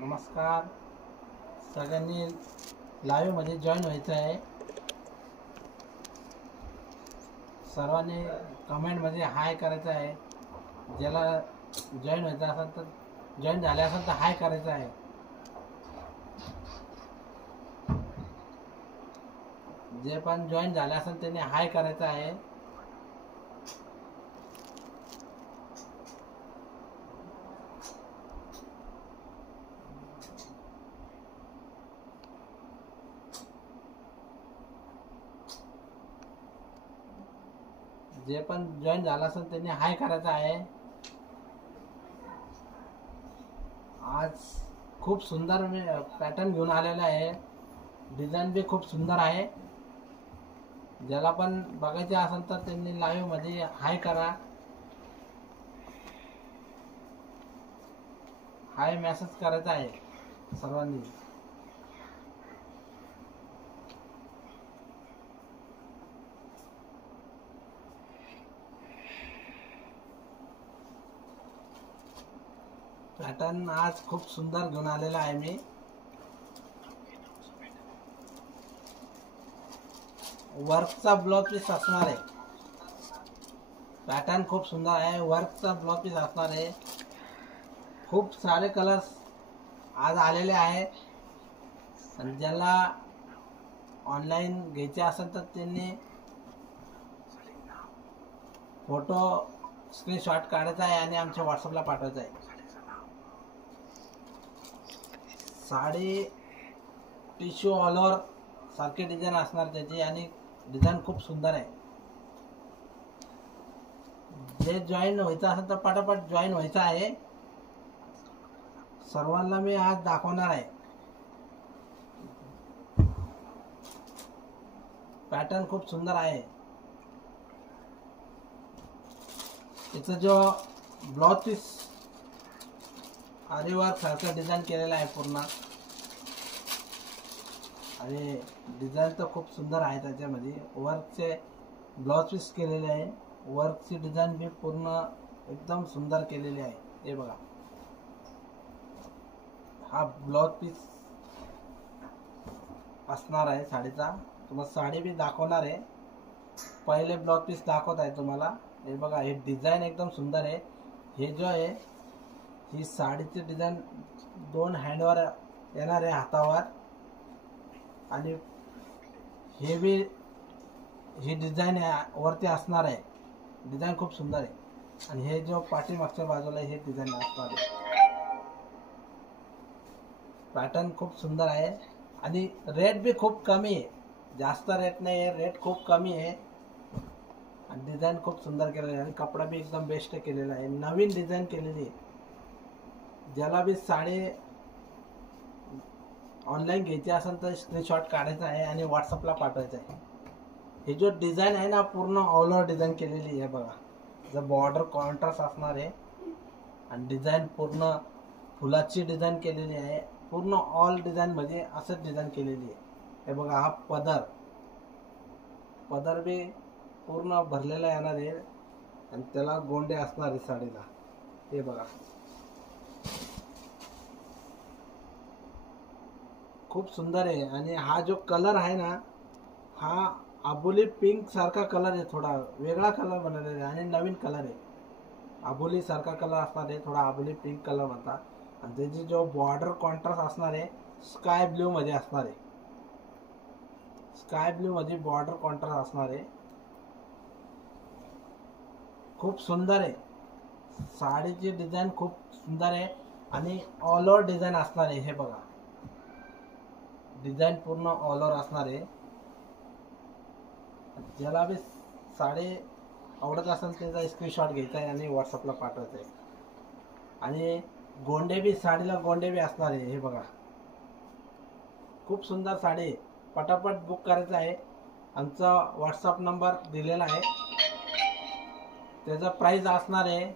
नमस्कार, सगळ्यांनी लाईव्ह मध्ये जॉईन व्हायचं आहे. सर्वांनी कमेंट मध्ये हाय करायचं आहे. ज्याला जॉईन व्हायचं असेल तर जॉईन झाले असेल तर हाय करायचं आहे. जे पण जॉईन झाले असेल त्यांनी हाय करायचं आहे. जे पण जॉईन झाला असेल त्यांनी हाय करायचं आहे. आज खूप सुंदर मी पॅटर्न घेऊन आलेला आहे. डिझाईन भी खूप सुंदर आहे. ज्याला पण बघायचे असेल तर त्यांनी लाईव्ह मध्ये हाय करा. हाय मेसेज करायचा आहे सर्वांनी. पॅटर्न आज खूप सुंदर घेऊन आलेला आहे मी. वर्कचा ब्लाउज पीस असणार आहे. पॅटर्न खूप सुंदर आहे. वर्कचा ब्लाउज पीस असणार आहे. खूप सारे कलर्स आज आलेले आहेत. आणि ज्याला ऑनलाईन घ्यायचे असेल तर त्यांनी फोटो स्क्रीनशॉट काढायचा आहे आणि आमच्या व्हॉट्सअपला पाठवायचा आहे. साडी टिश्यू ऑल ओव्हर सारखे डिझाईन असणार त्याची आणि डिझाईन खूप सुंदर आहे. जे जॉईन व्हायचं असेल तर पटापट जॉईन व्हायचं आहे. सर्वांना मी आज दाखवणार आहे. पॅटर्न खूप सुंदर आहे. याचा जो ब्लाउज पीस आरी वर्क सारखं डिझाईन केलेलं आहे पूर्ण. आणि डिझाईन तर खूप सुंदर आहे. त्याच्यामध्ये वर्कचे ब्लाउज पीस केलेले आहे. वर्कची डिझाईन भी पूर्ण एकदम सुंदर केलेली आहे. हे बघा, हा ब्लाउज पीस असणार आहे साडीचा. तुम्हाला साडी भी दाखवणार आहे. पहिले ब्लाउज पीस दाखवत आहे तुम्हाला. हे बघा, हे डिझाईन एकदम सुंदर आहे. हे जो आहे ही साडीची डिझाईन 2 हँडवर येणार आहे, हातावर. आणि हे भी ही डिझाईन वरती असणार आहे. डिझाईन खूप सुंदर आहे. आणि हे जो पाठीमागच्या बाजूला हे डिझाईन असणार आहे. पॅटर्न खूप सुंदर आहे. आणि रेट भी खूप कमी आहे. जास्त रेट नाही आहे, रेट खूप कमी आहे. आणि डिझाईन खूप सुंदर केलेलं आहे. आणि कपडा भी एकदम बेस्ट केलेला आहे. नवीन डिझाईन केलेली आहे. ज्याला भी साडी ऑनलाईन घ्यायची असेल तर स्क्रीनशॉट काढायचा आहे आणि व्हॉट्सअपला पाठवायचा आहे. हे जो डिझाईन आहे ना, पूर्ण ऑल ओव्हर डिझाईन केलेली आहे. बघा, जर बॉर्डर कॉन्ट्रास्ट असणार आहे. आणि डिझाईन पूर्ण फुलाची डिझाईन केलेली आहे. पूर्ण ऑल डिझाईन मध्ये असंच डिझाईन केलेली आहे. हे बघा, हा पदर बी पूर्ण भरलेला येणार आहे. आणि त्याला गोंडे असणार आहे साडीला. हे बघा, खूप सुंदर आहे. आणि हा जो कलर आहे ना, हा आबोली पिंक सारखा कलर आहे. थोडा वेगळा कलर बनवलेला आहे आणि नवीन कलर आहे. आबोली सारखा कलर असणार आहे. थोडा आबोली पिंक कलर म्हणतात. आणि त्याची जो बॉर्डर कॉन्ट्रास्ट असणार आहे स्काय ब्ल्यू मध्ये असणार आहे. स्काय ब्ल्यू मध्ये बॉर्डर कॉन्ट्रास्ट असणार आहे. खूप सुंदर आहे. साडीची डिझाईन खूप सुंदर आहे. आणि ऑल ओव्हर डिझाईन असणार आहे. हे बघा, डिझाईन पूर्ण ऑल ओव्हर असणार आहे. ज्याला भी साडी आवडत असेल त्याचा स्क्रीनशॉट घ्यायचा आहे आणि व्हॉट्सअपला पाठवायचा आहे. आणि गोंडे भी, साडीला गोंडे भी असणार आहे. हे बघा, खूप सुंदर साडी आहे. पटापट बुक करायचं आहे. आमचा व्हॉट्सअप नंबर दिलेला आहे. त्याचा प्राइस असणार आहे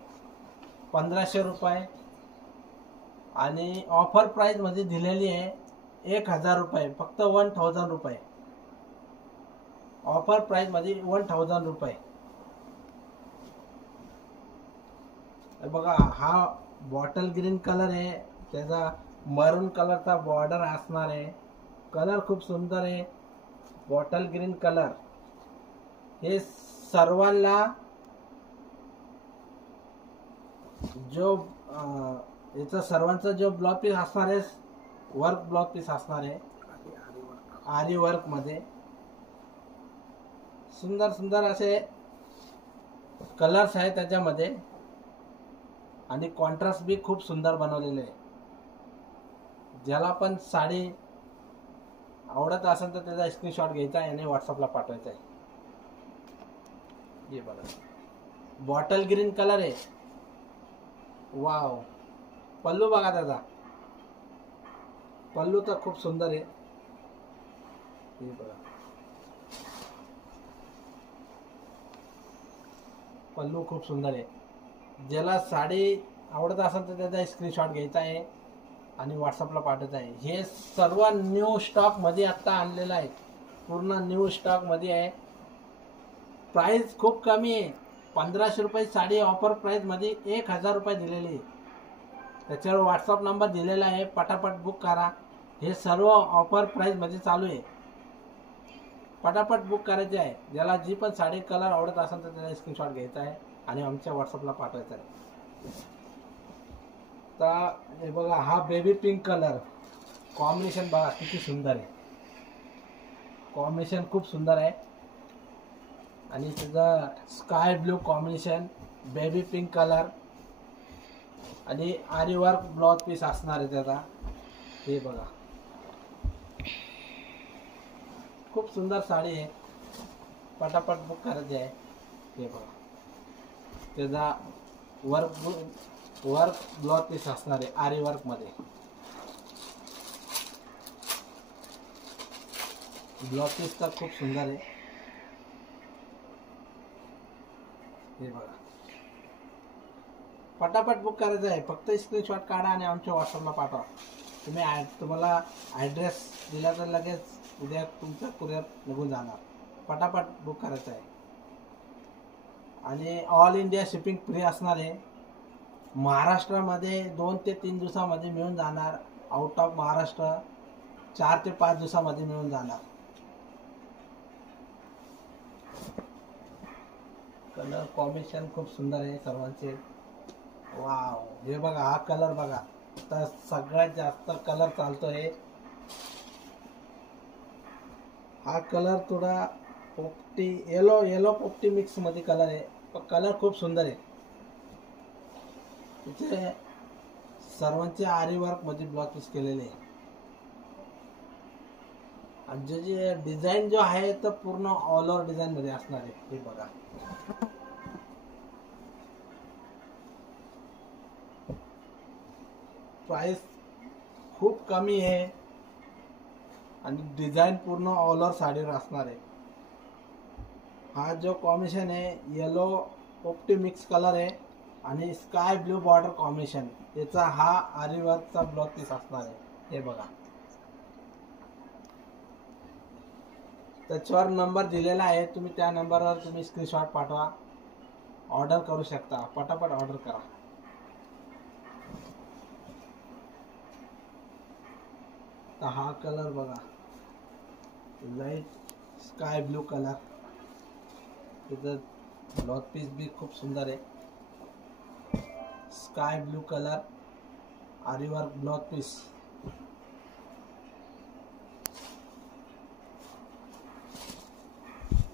1500 रुपये. आणि ऑफर प्राइस मध्ये दिलेली आहे 1000 रुपये. फक्त 1000 रुपये ऑफर प्राइस मध्ये. 1000 रुपये. हे बघा हा बॉटल ग्रीन कलर आहे, त्याचा मरून कलरचा बॉर्डर असणार आहे. कलर खूप सुंदर आहे, बॉटल ग्रीन कलर. हे सर्वांना जो याचा सर्वांचा जो ब्लाउज पीस असणार आहे वर्क ब्लाउज पीस असणार आहे, आरी वर्क मध्ये. सुंदर सुंदर असे कलर्स आहेत त्याच्यामध्ये आणि कॉन्ट्रास्ट बी खूप सुंदर बनवलेले आहे. ज्याला पण साडी आवडत असेल तर त्याचा स्क्रीनशॉट घ्यायचा आहे आणि व्हॉट्सअपला पाठवायचा आहे. हे बघा बॉटल ग्रीन कलर आहे. वाव. पल्लू बघा त्याचा, पल्लू तर खूप सुंदर आहे. हे बघा पल्लू खूप सुंदर आहे. ज्याला साडी आवडत असेल तर त्याचा स्क्रीनशॉट घ्यायचा आहे आणि व्हॉट्सअपला पाठवायचा आहे. हे सर्व न्यू स्टॉक मध्ये आता आणलेलं आहे, पूर्ण न्यू स्टॉक मध्ये आहे. प्राइस खूप कमी आहे, 1500 रुपये साडी ऑफर प्राइस मध्ये 1000 रुपये दिलेली आहे. त्याच्यावर व्हॉट्सअप नंबर दिलेला आहे, पटापट बुक करा. हे सर्व ऑफर प्राइस मध्ये चालू आहे, पटापट बुक करायचे आहे. ज्याला जी पण साडी कलर आवडत असेल तर त्याचा स्क्रीनशॉट घ्यायचा आहे आणि आमच्या व्हॉट्सअपला पाठवायचा आहे. तर हे बघा हा बेबी पिंक कलर कॉम्बिनेशन बघा किती सुंदर आहे. कॉम्बिनेशन खूप सुंदर आहे आणि त्याचा sky blue combination, baby pink colour आणि आरी वर्क ब्लाउज पीस असणार आहे त्याचा. हे बघा खूप सुंदर साडी आहे, पटापट बुक करायची आहे. हे बघा त्याचा वर्क ब्लाउज पीस असणार आहे आरी वर्क मध्ये. ब्लाउज पीस तर खूप सुंदर आहे. हे बघा पटापट बुक करायचं आहे, फक्त स्क्रीनशॉट काढा आणि आमच्या व्हॉट्सअपला पाठवा. तुम्हाला ॲड्रेस दिला तर लगेच उद्या तुमचं कुरिअर निघून जाणार. पटापट बुक करायचं आहे आणि ऑल इंडिया शिपिंग फ्री असणार आहे. महाराष्ट्रामध्ये 2 ते 3 दिवसामध्ये मिळून जाणार. आउट ऑफ महाराष्ट्र 4 ते 5 दिवसामध्ये मिळून जाणार. कलर कॉम्बिनेशन खूप सुंदर आहे सर्वांचे. वाव. हे बघा हा कलर बघा, तर सगळ्यात जास्त कलर चालतोय. हा कलर थोडा पोपटी येलो पोपटी मिक्स मध्ये कलर आहे, पण कलर खूप सुंदर आहे. इथे सर्वांचे आरी वर्क मध्ये ब्लाउज पीस केलेले आहे आणि जे डिझाईन जो आहे तर पूर्ण ऑल ओव्हर डिझाईन मध्ये असणार आहे. हे बघा प्राइस खूप कमी आहे आणि डिझाईन पूर्ण ऑल ओव्हर साडीवर असणार आहे. हा जो कॉम्बिनेशन आहे येलो पोपटी मिक्स कलर आहे आणि स्काय ब्लू बॉर्डर कॉम्बिनेशन, याचा हा आरी वर्कचा ब्लाउज पीस असणार आहे. हे बघा त्याच्यावर नंबर दिलेला आहे, तुम्ही त्या नंबरवर तुम्ही स्क्रीनशॉट पाठवा, ऑर्डर करू शकता. पटापट ऑर्डर करा. तर हा कलर बघा लाईट स्काय ब्लू कलर, त्याचं ब्लाउज पीस भी खूप सुंदर आहे. स्काय ब्लू कलर आरी वर्क ब्लाउज पीस.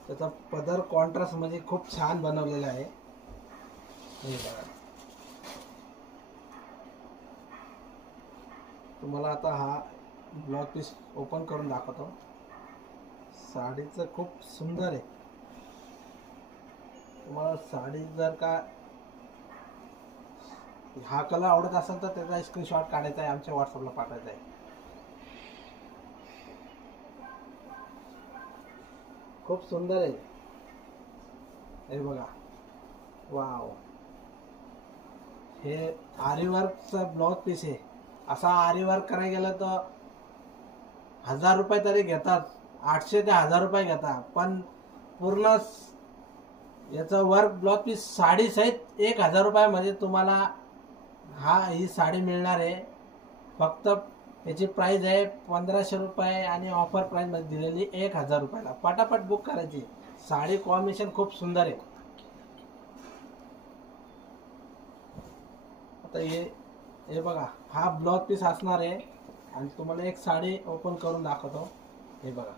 त्याचा पदर कॉन्ट्रास्ट मध्ये खूप छान बनवलेला आहे. हे बघा तुम्हाला आता हा ब्लाउज पीस ओपन करून दाखवतो. साडीचं खूप सुंदर आहे. तुम्हाला साडी जर का हा कलर आवडत असेल तर त्याचा स्क्रीनशॉट काढायचा आहे, आमच्या व्हॉट्सअपला पाठवायचा आहे. खूप सुंदर आहे. हे बघा वाव. हे आरी वर्कचा ब्लाउज पीस आहे. असा आरी वर्क करायला गेलं तर 1000 रुपये तरी घेतात, 800 ते 1000 रुपये घेतात. पण पूर्ण याचा वर्क ब्लाउज पीस साडी सहित 1000 रुपयामध्ये तुम्हाला ही साडी मिळणार आहे. फक्त याची प्राइस आहे 1500 रुपये आणि ऑफर प्राइस मध्ये दिलेली 1000 रुपयाला. पटापट बुक करायची. साडी कॉम्बिनेशन खूप सुंदर आहे. आता हे बघा, हा ब्लाउज पीस असणार आहे आणि तुम्हाला एक साडी ओपन करून दाखवतो. हे बघा,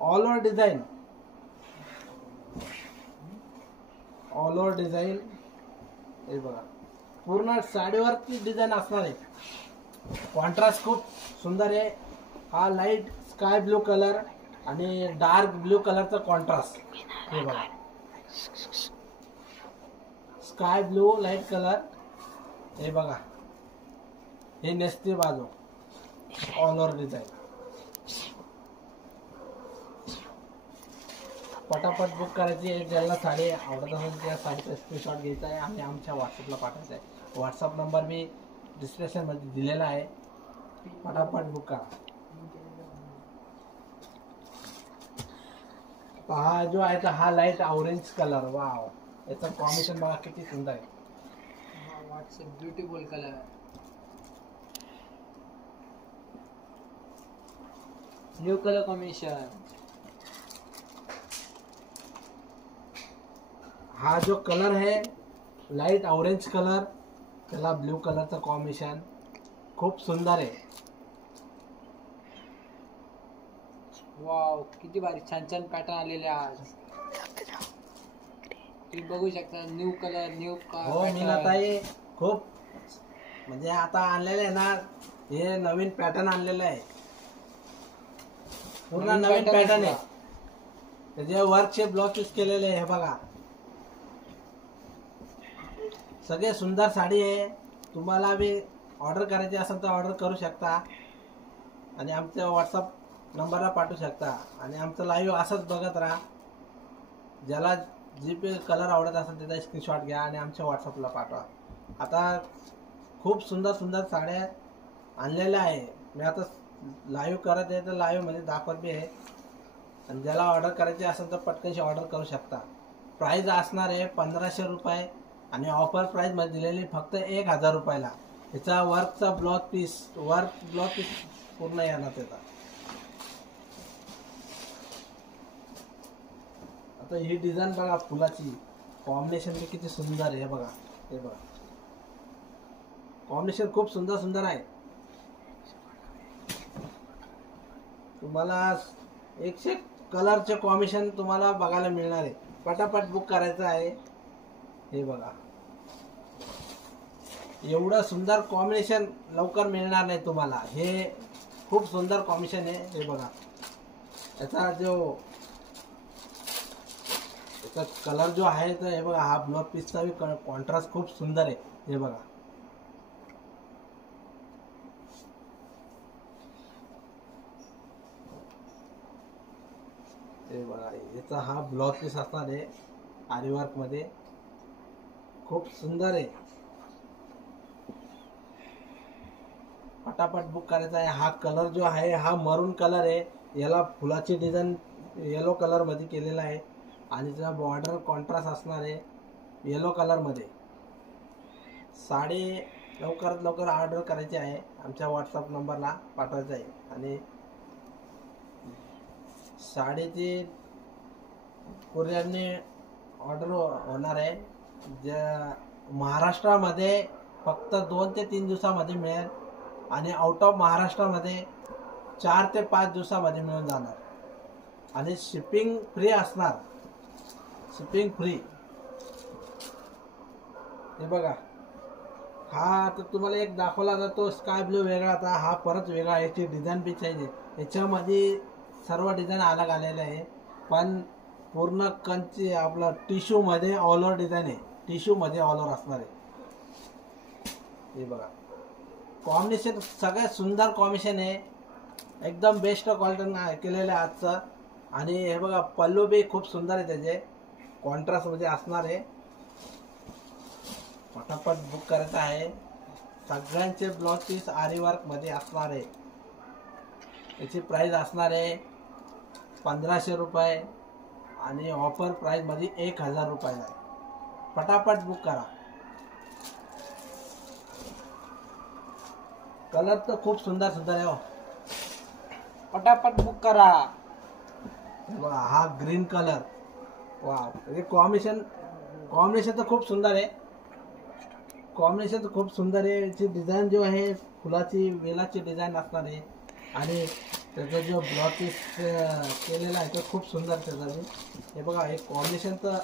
all over design, all over design. हे बघा, पूर्ण साडीवरची डिझाईन असणार आहे. कॉन्ट्रास्ट खूप सुंदर आहे. हा लाईट स्काय ब्लू कलर आणि डार्क ब्लू कलरचा कॉन्ट्रास्ट. हे बघा, स्काय ब्लू लाईट कलर. हे बघा, हे नेसते बाजू, ऑल ओव्हर डिझाईन. पटापट बुक करायची आहे. ज्याला साडी आवडत असेल त्या साडीचा स्क्रीनशॉट घ्यायचा आहे आणि आमच्या व्हॉट्सअपला पाठवायचा आहे. व्हॉट्सअप नंबर मी डिस्क्रिप्शनमध्ये दिलेला आहे. पटापट बुक करा. हा जो आहे तर हा लाईट ऑरेंज कलर. वाव, याचं कॉम्बिनेशन बघा किती सुंदर आहे. What's a beautiful colour. New colour combination. हा जो कलर है लाईट ऑरेंज कलर, त्याला ब्लू कलरचं कॉम्बिनेशन खूप सुंदर आहे. वाव, किती भारी छान छान पॅटर्न आलेले आज. तुम्ही बघू शकता न्यू कलर, न्यू हो मीनाताई, खूप म्हणजे आता आणलेलं आहे ना, हे नवीन पॅटर्न आणलेलं आहे. पूर्ण नवीन पॅटर्न आहे. त्याचे वर्कचे ब्लाउज पीस केलेले आहे. हे बघा, सगळे सुंदर साडी आहे. तुम्हाला बी ऑर्डर करायची असेल तर ऑर्डर करू शकता आणि आमच्या व्हॉट्सअप नंबरला पाठवू शकता. आणि आमचं लाईव्ह असंच बघत राहा. ज्याला जी पे कलर आवडत असेल त्याचा स्क्रीनशॉट घ्या आणि आमच्या व्हॉट्सअपला पाठवा. आता खूप सुंदर सुंदर साड्या आणलेल्या आहे. मी आता लाईव्ह करत आहे तर लाईव्हमध्ये दाखवत बी आहे. आणि ज्याला ऑर्डर करायची असेल तर पटकनशी ऑर्डर करू शकता. प्राईज असणार आहे 1500 रुपये आणि ऑफर प्राइस मध्ये दिलेली फक्त 1000 रुपयाला. याचा वर्कचा ब्लाउज पीस पूर्ण येणार त्याचा. आता ही डिझाईन बघा, फुलाची कॉम्बिनेशन बी किती सुंदर आहे. बघा, हे बघा, कॉम्बिनेशन खूप सुंदर सुंदर आहे. तुम्हाला 100 कलरचे कॉम्बिनेशन तुम्हाला बघायला मिळणार आहे. पटापट बुक करायचं आहे. हे बघा, एवढं सुंदर कॉम्बिनेशन लवकर मिळणार नाही तुम्हाला. हे खूप सुंदर कॉम्बिनेशन आहे. हे बघा, याचा कलर जो आहे तर हे बघा, हा ब्लाउज पीसचा बी कॉन्ट्रास्ट खूप सुंदर आहे. हे बघा, हे बघा, याचा हा ब्लाउज पीस असणार आहे आरी वर्क मध्ये. खूप सुंदर आहे. पटापट बुक करायचा आहे. हा कलर जो आहे हा मरून कलर आहे. याला फुलाची डिझाईन येलो कलर मध्ये केलेला आहे आणि त्याचा बॉर्डर कॉन्ट्रास्ट असणार आहे येलो कलर मध्ये. साडी लवकरात लवकर ऑर्डर करायची आहे. आमच्या व्हॉट्सअप नंबरला पाठवायचं आहे. आणि साडीची कुरिअरने ऑर्डर होणार आहे. ज्या महाराष्ट्रामध्ये फक्त 2 ते 3 दिवसामध्ये मिळेल आणि आउट ऑफ महाराष्ट्रामध्ये 4 ते 5 दिवसामध्ये मिळून जाणार. आणि शिपिंग फ्री असणार. Shipping free. हे बघा, हा आता तुम्हाला एक दाखवला जातो स्काय ब्लू वेगळा, आता हा परत वेगळा. याची डिझाईन बी चेंज आहे. याच्यामध्ये सर्व डिझाईन अलग आलेले आहे. पण पूर्ण कंची आपला टिश्यू मध्ये ऑल ओव्हर डिझाईन आहे. टिश्यू मध्ये ऑल ओव्हर असणार आहे. हे बघा, कॉम्बिनेशन सगळ्यात सुंदर कॉम्बिनेशन आहे. एकदम बेस्ट क्वालिटी केलेलं आहे आजचं. आणि हे बघा, पल्लू बी खूप सुंदर आहे. त्याचे कॉन्ट्रास्ट मध्ये असणार आहे. पटापट बुक करायचं आहे. सगळ्यांचे ब्लाउज पीस आरी वर्क मध्ये असणार आहे. याची प्राइस असणार आहे 1500 रुपये आणि ऑफर प्राइस मध्ये 1000 रुपयाला आहे. पटापट बुक करा. कलर तर खूप सुंदर सुंदर आहे हो. पटापट बुक करा. हे बघा हा ग्रीन कलर. वाव, हे कॉम्बिनेशन तर खूप सुंदर आहे. कॉम्बिनेशन तर खूप सुंदर आहे. याची डिझाईन जो आहे फुलाची वेलाची डिझाईन असणार आहे आणि त्याचा जो ब्लाउज पीस केलेला आहे तो खूप सुंदर त्याचा आहे. हे बघा हे कॉम्बिनेशन तर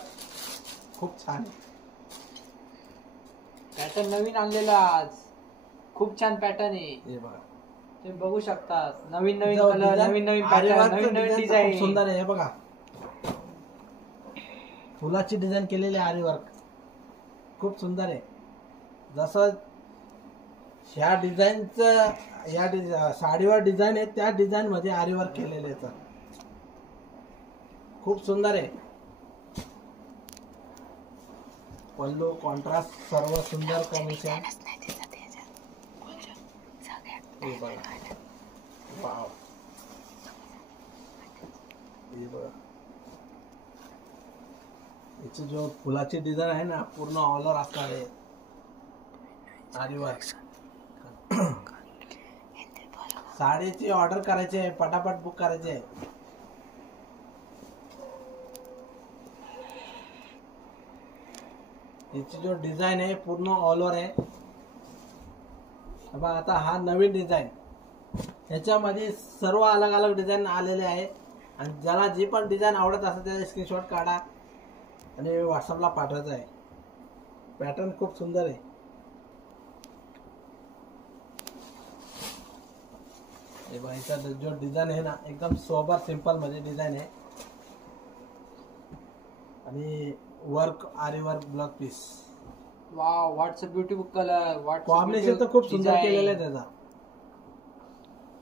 खूप छान आहे. पॅटर्न नवीन आणलेला आज. खूप छान पॅटर्न आहे. हे बघा तुम्ही बघू शकता. नवीन नवीन जो कलर, design- नवीन नवीन आरी पॅटर्न, वर्कचं नवीन नवीन design तर खूप डिझाईन. सुंदर आहे. हे बघा फुलाची डिझाईन केलेली आहे. आरी वर्क खूप सुंदर आहे. जसं ह्या डिझाईनचं साडीवर डिझाईन आहे त्या डिझाईन मध्ये आरी वर्क केलेले आहे. खूप सुंदर आहे. पल्लू कॉन्ट्रास्ट सर्व सुंदर कॉम्बिनेशन. हे बघा वाव, हे बघा याची जो फुलाची डिझाईन आहे ना पूर्ण ऑल ओव्हर असणार आहे आरी वर्क. साडीची ऑर्डर करायची आहे, पटापट बुक करायची आहे. याची जो डिझाईन आहे पूर्ण ऑल ओव्हर आहे. बघा आता हा नवीन डिझाईन. याच्यामध्ये सर्व अलग अलग डिझाईन आलेले आहे आणि ज्याला जी पण डिझाईन आवडत असेल त्याचा स्क्रीनशॉट काढा आणि व्हॉट्सअपला पाठवायचा आहे. पॅटर्न खूप सुंदर आहे. हे बघा याचा जो डिझाईन आहे ना एकदम सोबर सिंपल मध्ये डिझाईन आहे आणि work aari work blouse piece. Wow, what's a beautiful colour. What's combination तर खूप सुंदर केलेलं आहे त्याचा.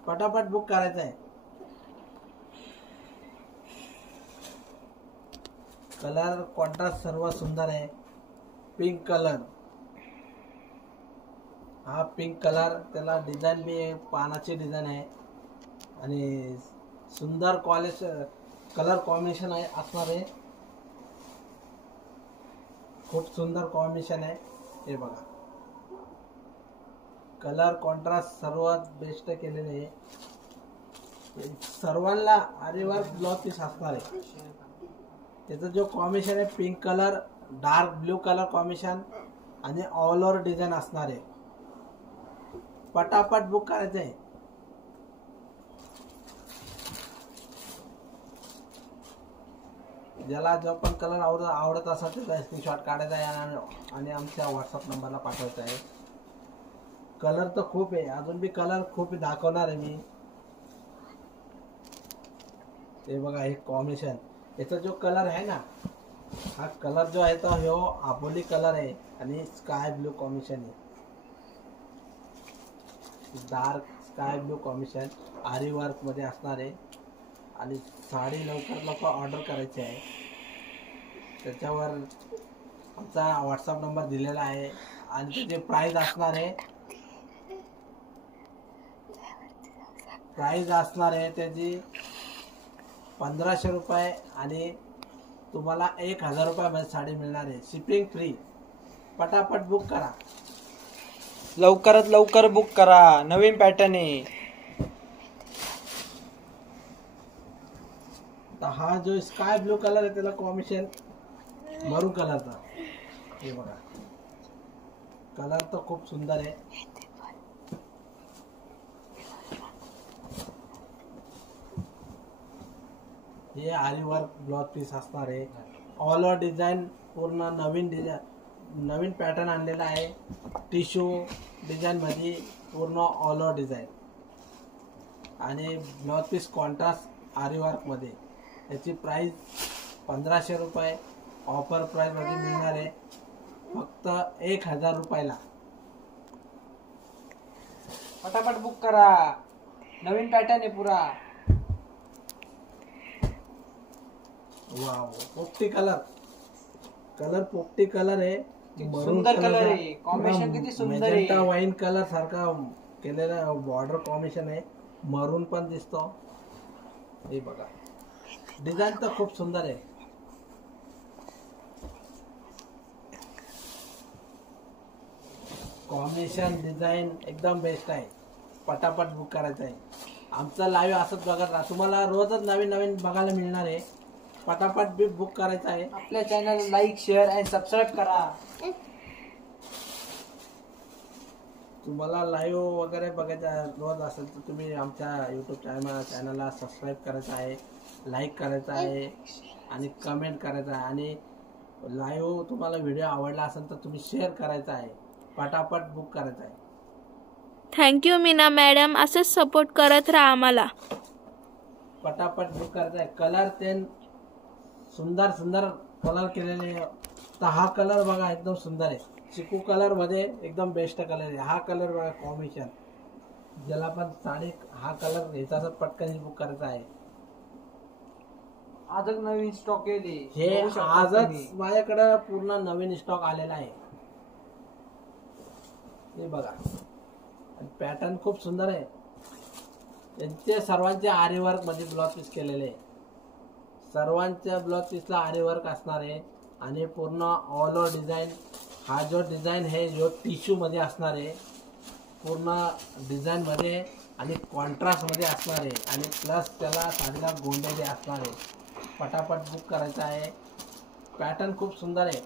पटापट बुक करायचं आहे. कलर कॉन्ट्रास्ट सर्व सुंदर आहे. पिंक कलर, हा पिंक कलर त्याला डिझाईन बी पानाची डिझाईन आहे आणि सुंदर कलर कॉम्बिनेशन आहे असणार आहे. खूप सुंदर कॉम्बिनेशन आहे. हे बघा कलर कॉन्ट्रास्ट सर्वात बेस्ट केलेले आहे. सर्वांना आरी वर्क ब्लाउज पीस असणार आहे. त्याचा जो कॉम्बिनेशन आहे pink colour dark blue colour combination आणि ऑल ओव्हर डिझाईन असणार आहे. पटापट बुक करायचं आहे. ज्याला जो पण कलर आवडत असेल त्याचा स्क्रीनशॉट काढायचा आहे आणि आमच्या व्हॉट्सअप नंबरला पाठवायचा आहे. कलर तर खूप आहे, अजून बी कलर खूप दाखवणार आहे मी. ते बघा हे कॉम्बिनेशन. याचा जो कलर आहे ना हा कलर जो आहे तो ह्यो आबोली कलर आहे आणि स्काय ब्लू कॉम्बिनेशन आहे. डार्क स्काय ब्लू कॉम्बिनेशन आरी वर्क मध्ये असणार आहे आणि साडी लवकर ऑर्डर करायची आहे. त्याच्यावर आमचा व्हॉट्सअप नंबर दिलेला आहे आणि त्याची प्राइस असणार आहे त्याची 1500 रुपये आणि तुम्हाला 1000 रुपयामध्ये साडी मिळणार आहे. Shipping free. पटापट बुक करा. लवकरात लवकर बुक करा. नवीन पॅटर्न आहे. तर हा जो स्काय ब्लू कलर आहे त्याला कॉम्बिनेशन मरून कलरचा. हे बघा कलर तर खूप सुंदर आहे. हे आरी वर्क ब्लाउज पीस असणार आहे. ऑल ओव्हर डिझाईन पूर्ण नवीन पॅटर्न आणलेला आहे. टिश्यू डिझाईन मध्ये पूर्ण ऑल ओव्हर डिझाईन आणि ब्लाउज पीस कॉन्ट्रास्ट आरी वर्क मध्ये. याची प्राइस 1500 रुपये. ऑफर प्राइस मध्ये मिळणार आहे फक्त 1000 रुपयाला. पटापट बुक करा. नवीन पॅटर्न आहे पुरा. वाव, पोपटी कलर पोपटी कलर आहे. सुंदर कलर आहे. कॉम्बिनेशन किती सुंदर आहे. वाईन कलर सारखा केलेला बॉर्डर कॉम्बिनेशन आहे मरून पण दिसतो. हे बघा डिझाईन तर खूप सुंदर आहे. कॉम्बिनेशन डिझाईन एकदम बेस्ट आहे. पटापट बुक करायचं आहे. आमचं लाईव्ह असंच बघत राहा. तुम्हाला रोजच नवीन नवीन बघायला मिळणार आहे. पटापट बी बुक करायचं आहे. आपल्या चॅनल लाईक शेअर आणि सबस्क्राईब करा. तुम्हाला लाईव्ह वगैरे बघायचं रोज असेल तर तुम्ही आमच्या यूट्यूब चॅनलला सबस्क्राईब करायचं आहे, लाईक करायचं आहे आणि कमेंट करायचं आहे. आणि लाईव्ह तुम्हाला व्हिडिओ आवडला असेल तर तुम्ही शेअर करायचा आहे. पटापट बुक करायचं आहे. थँक्यू मीना मॅडम, असंच सपोर्ट करत राहा आम्हाला. पटापट बुक करायचं आहे. कलर ते सुंदर सुंदर कलर केलेले. तर हा कलर बघा एकदम सुंदर आहे. चिकू कलर मध्ये एकदम बेस्ट कलर आहे. हा कलर बघा कॉम्बिनेशन. ज्याला पण साडी हा कलर घ्यायचा असेल पटकन बुक करायचा आहे. आजच नवीन स्टॉक येते. हे आजच माझ्याकडे पूर्ण नवीन स्टॉक आलेला आहे. हे बघा पॅटर्न खूप सुंदर आहे. त्यांचे सर्वांचे आरी वर्क मध्ये ब्लाउज पीस केलेले आहे. सर्वांच्या ब्लाउज पीसला आरी वर्क असणार आहे आणि पूर्ण ऑल ओव्हर डिझाईन. हा जो डिझाईन आहे जो टिश्यू मध्ये असणार आहे. पूर्ण डिझाईन मध्ये आणि कॉन्ट्रास्ट मध्ये असणार आहे आणि प्लस त्याला साडीला गोंडे बी असणार आहे. पटापट बुक करायचा आहे. पॅटर्न खूप सुंदर आहे.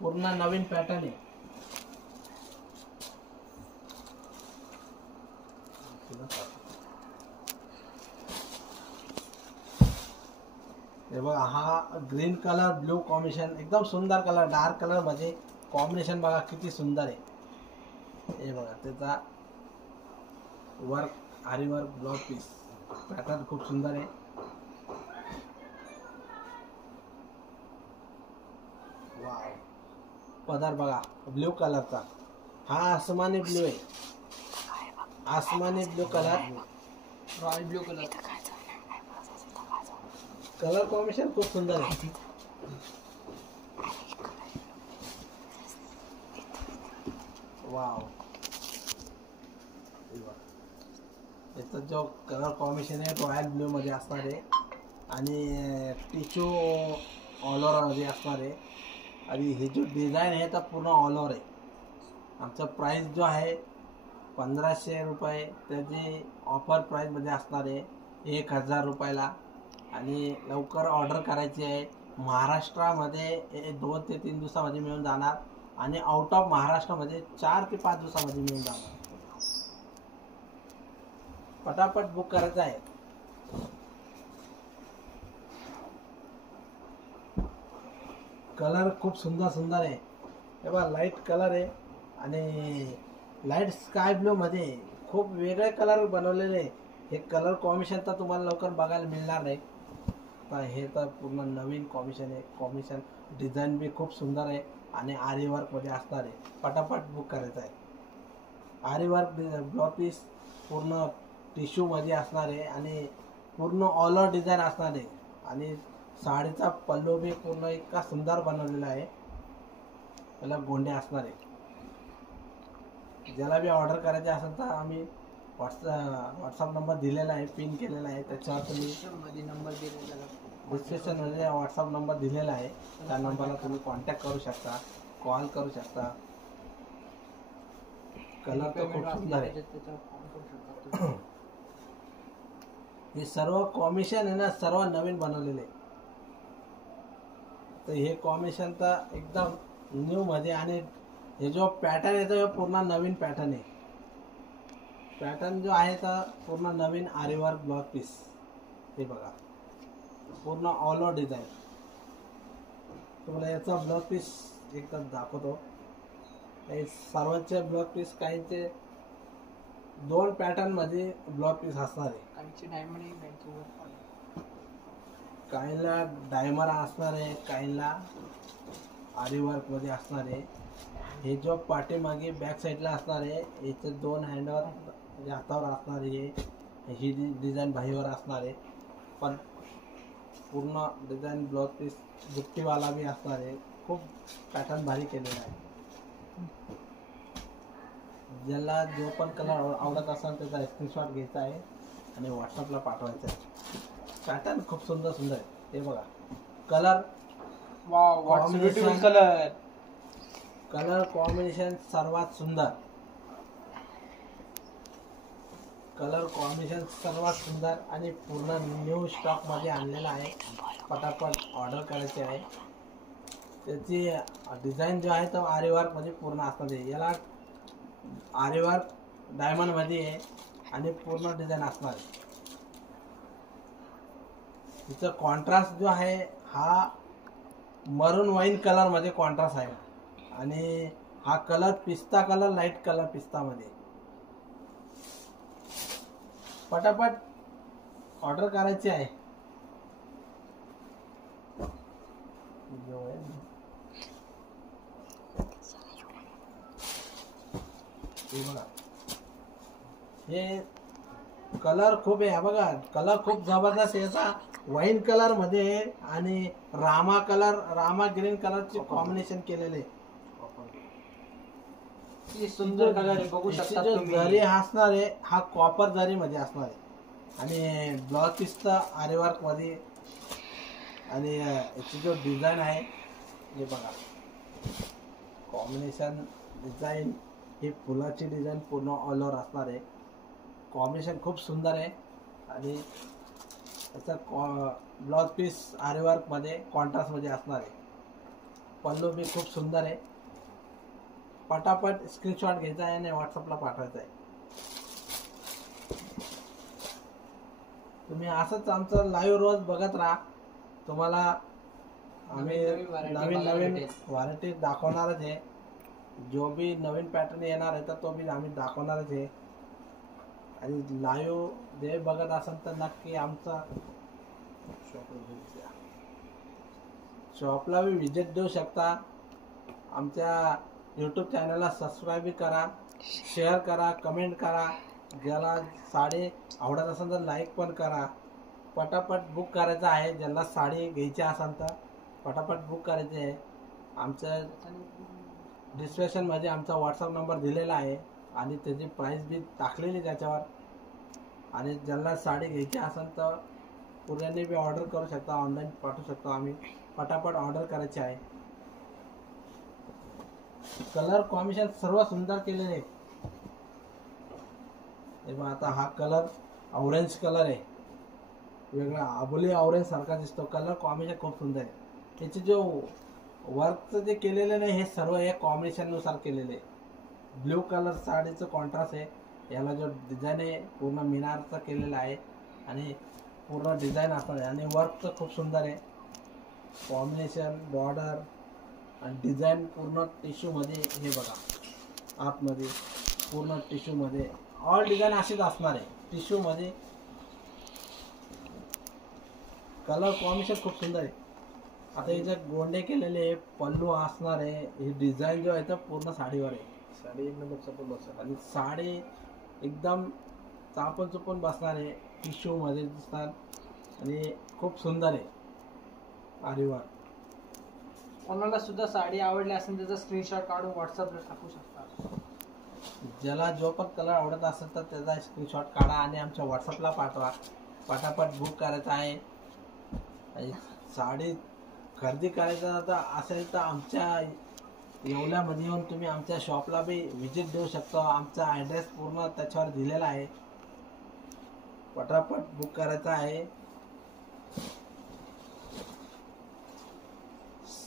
पूर्ण नवीन पॅटर्न आहे. हे बघा हा ग्रीन कलर ब्लू कॉम्बिनेशन एकदम सुंदर कलर. डार्क कलर मध्ये कॉम्बिनेशन बघा किती सुंदर आहे. हे बघा त्याचा work aari work blouse piece pattern खूप सुंदर आहे. वाव पदर बघा ब्ल्यू कलरचा. हा आसमानी ब्ल्यू आहे. आसमानी blue colour, royal blue colour. Colour combination खूप सुंदर आहे. वाव याचा जो कलर कॉम्बिनेशन आहे रॉयल ब्ल्यू मध्ये असणार आहे आणि टिश्यू ऑल ओव्हर मध्ये असणार आहे. आणि हे जो डिझाईन आहे तर पूर्ण ऑल ओव्हर आहे. आमचा प्राइस जो आहे 1500 रुपये. त्याची ऑफर प्राइस मध्ये असणार आहे 1000 रुपयाला. आणि लवकर ऑर्डर करायची आहे. महाराष्ट्रामध्ये 2 ते 3 दिवसामध्ये मिळून जाणार आणि आउट ऑफ महाराष्ट्रामध्ये 4 ते 5 दिवसामध्ये मिळून जाणार. पटापट बुक करायचं आहे. कलर खूप सुंदर सुंदर आहे. हे बघा लाईट कलर आहे आणि लाईट स्काय ब्लू मध्ये खूप वेगळे कलर बनवलेले आहे. हे कलर कॉम्बिनेशन तर तुम्हाला लवकर बघायला मिळणार नाही. हे तर पूर्ण नवीन कॉम्बिनेशन आहे. कॉम्बिनेशन डिझाईन बी खूप सुंदर आहे आणि आरी वर्क मध्ये असणार आहे. पटापट बुक करायचं आहे. आरी वर्क ब्लाउज पीस पूर्ण टिश्यू मध्ये असणार आहे आणि पूर्ण ऑल ओव्हर डिझाईन असणार आहे. आणि साडीचा पल्लू बी पूर्ण इतका सुंदर बनवलेला आहे. त्याला गोंडे असणार आहे. ज्याला बी ऑर्डर करायचे असेल तर आम्ही व्हॉट्सअप नंबर दिलेला आहे, पिन केलेला आहे. त्याच्यावर तुम्ही नंबर दिलेला आहे. डिस्क्रिप्शनमध्ये व्हॉट्सअप नंबर दिलेला आहे. त्या नंबरला तुम्ही कॉन्टॅक्ट करू शकता, कॉल करू शकता. कलर तर खूप सुंदर आहे. हे सर्व कॉम्बिनेशन आहे ना सर्व नवीन बनवलेले. तर हे कॉम्बिनेशन तर एकदम न्यू मध्ये आणि हे जो पॅटर्न आहे तो पूर्ण नवीन पॅटर्न आहे. पॅटर्न जो आहे तर पूर्ण नवीन आरी वर्क ब्लाउज पीस. हे बघा पूर्ण ऑल ओव्हर डिझाईन. तुम्हाला याचा ब्लाउज पीस एकदम दाखवतो. हे सर्वांचे ब्लाउज पीस काहींचे 2 पॅटर्न मध्ये ब्लाउज पीस असणार आहे. काहींना डायमंड असणार आहे, काहींना आरी वर्क मध्ये असणार आहे. हे जो पाठीमागे बॅक साईडला असणार आहे याचे 2 हँडवर म्हणजे हातावर असणार आहे. ही डिझाईन बाहीवर असणार आहे. पण पूर्ण डिझाईन ब्लाउज पीस बुट्टीवाला बी असणार आहे. खूप पॅटर्न भारी केलेला आहे. ज्याला जो पण कलर आवडत असेल त्याचा स्क्रीनशॉट घ्यायचा आहे आणि व्हॉट्सअपला पाठवायचा आहे. पॅटर्न खूप सुंदर सुंदर आहे. हे बघा कलर वाव व्हॉट्स ब्युटिफुल कलर. कलर कॉम्बिनेशन सर्वात सुंदर. कलर कॉम्बिनेशन सर्वात सुंदर आणि पूर्ण न्यू स्टॉक मध्ये आणलेला आहे. पटापट ऑर्डर करायची आहे. त्याची डिझाईन जो आहे तो आरीवर्क मध्ये पूर्ण असणार आहे. याला आरीवर्क डायमंड मध्ये आहे आणि पूर्ण डिझाईन असणार आहे. तिचा कॉन्ट्रास्ट जो आहे हा मरून वाईन कलर मध्ये कॉन्ट्रास्ट आहे आणि हा कलर पिस्ता कलर, लाईट कलर पिस्ता मध्ये. पटापट ऑर्डर करायची आहे. हे बघा हे कलर खूप आहे. बघा कलर खूप जबरदस्त आहे. याचा वाईन कलर मध्ये आणि रामा कलर, रामा ग्रीन कलरचे कॉम्बिनेशन केलेले. सुंदर कलर आहे, बघू शकता जो तुम्ही. जरी असणार आहे हा कॉपर जरी मध्ये असणार आहे आणि ब्लाउज पीस आरीवर्क मध्ये. आणि याची जो डिझाईन आहे हे बघा कॉम्बिनेशन डिझाईन, ही फुलाची डिझाईन पूर्ण ऑल ओव्हर असणार आहे. कॉम्बिनेशन खूप सुंदर आहे आणि याचा ब्लाउज पीस आरीवर्क मध्ये कॉन्ट्रास्ट मध्ये असणार आहे. पल्लू बी खूप सुंदर आहे. पटापट स्क्रीनशॉट घ्यायचा आहे आणि व्हॉट्सअपला पाठवायचा आहे. तुम्ही असंच आमचं लाईव्ह रोज बघत राहा. तुम्हाला आम्ही नवीन नवीन व्हरायटी दाखवणारच आहे. जो बी नवीन पॅटर्न येणार आहे तर तो बी आम्ही दाखवणारच आहे. आणि लाईव्ह जे बघत असाल तर नक्की आमचा शॉपला बी विजिट देऊ शकता. आमच्या यूट्यूब चॅनलला सबस्क्राईब करा, शेअर करा, कमेंट करा. ज्याला साडी आवडत असेल तर लाईक पण करा. पटापट बुक करायचं आहे. ज्याला साडी घ्यायची असेल तर पटापट बुक करायची आहे. आमचं डिस्क्रिप्शनमध्ये आमचा व्हॉट्सअप नंबर दिलेला आहे आणि त्याची प्राईस बी टाकलेली त्याच्यावर. आणि ज्याला साडी घ्यायची असेल तर पुऱ्याने बी ऑर्डर करू शकता, ऑनलाईन पाठवू शकतो आम्ही. पटापट ऑर्डर करायची आहे. कलर कॉम्बिनेशन सर्व सुंदर केलेले. आता हा कलर ऑरेंज कलर आहे, वेगळा आबोली ऑरेंज सारखा दिसतो. कलर कॉम्बिनेशन खूप सुंदर आहे. त्याचे जो वर्कचं जे केलेलं नाही हे सर्व हे कॉम्बिनेशन नुसार केलेले. ब्ल्यू कलर साडीचं कॉन्ट्रास्ट आहे. याला जो डिझाईन आहे पूर्ण मिनारचा केलेला आहे आणि पूर्ण डिझाईन असणार आहे आणि वर्कचं खूप सुंदर आहे. कॉम्बिनेशन, बॉर्डर आणि डिझाईन पूर्ण टिश्यूमध्ये. हे बघा आतमध्ये पूर्ण टिश्यूमध्ये ऑल डिझाईन अशीच असणार आहे टिश्यूमध्ये. कलर कॉम्बिनेशन खूप सुंदर आहे. आता याच्यात गोंडे केलेले, पल्लू असणार आहे. ही डिझाईन जो आहे तर पूर्ण साडीवर आहे. साडी एक नंबर चपून बसणार आणि साडी एकदम चापून चुपून बसणार आहे. टिश्यूमध्ये दिसणार आणि खूप सुंदर आहे आरीवर. कोणाला सुद्धा साडी आवडली असेल त्याचा स्क्रीनशॉट काढून व्हॉट्सअपला टाकू शकता. ज्याला जो पण कलर आवडत असेल तर त्याचा स्क्रीनशॉट काढा आणि आमच्या व्हॉट्सअपला पाठवा. पटापट बुक करायचं आहे. आणि साडी खरेदी करायचं तर असेल तर आमच्या येवल्यामध्ये येऊन तुम्ही आमच्या शॉपला बी विजिट देऊ शकता. आमचा ॲड्रेस पूर्ण त्याच्यावर दिलेला आहे. पटापट बुक करायचं आहे.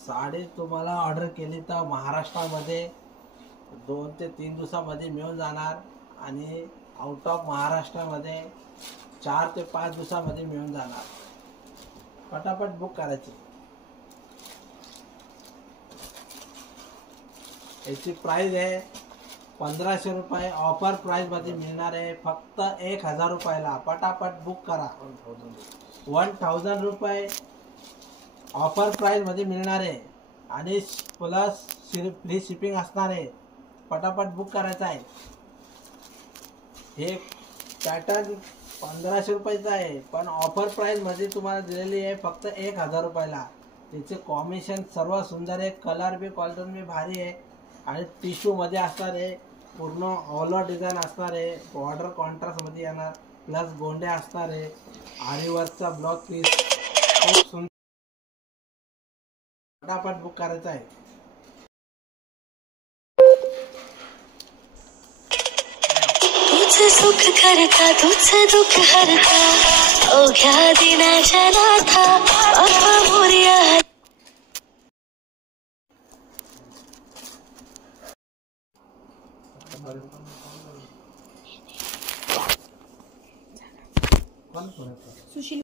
साडी तुम्हाला ऑर्डर केली तर महाराष्ट्रामध्ये 2 ते 3 दिवसामध्ये मिळून जाणार आणि आउट ऑफ महाराष्ट्रामध्ये 4 ते 5 दिवसामध्ये मिळून जाणार. पटापट बुक करायची. याची प्राइस आहे 1500 रुपये. ऑफर प्राइस मध्ये मिळणार आहे फक्त 1000 रुपयाला. पटापट बुक करा. 1000 रुपये ऑफर प्राइस मध्ये मिळणार आहे आणि प्लस फ्री शिपिंग असणार आहे. पटापट बुक करायचं आहे. हे पॅटर्न 1500 रुपयाचा आहे पण ऑफर प्राइस मध्ये तुम्हाला दिलेली आहे फक्त 1000 रुपयाला. त्याचे कॉम्बिनेशन सर्व सुंदर आहे. कलर बी क्वालिटी बी भारी आहे आणि टिश्यू मध्ये असणार आहे. पूर्ण ऑल ओव्हर डिझाईन असणार आहे, बॉर्डर कॉन्ट्रास्ट मध्ये येणार, प्लस गोंडे असणार आहे, आरीवर्कचा ब्लाउज पीस खूप सुंदर. फटाफट बुक करायचा आहे. तुझ सुख करता तुझ दुःख हरता अवघ्या दिनाच्या नाथा बाप्पा मोरया. कोण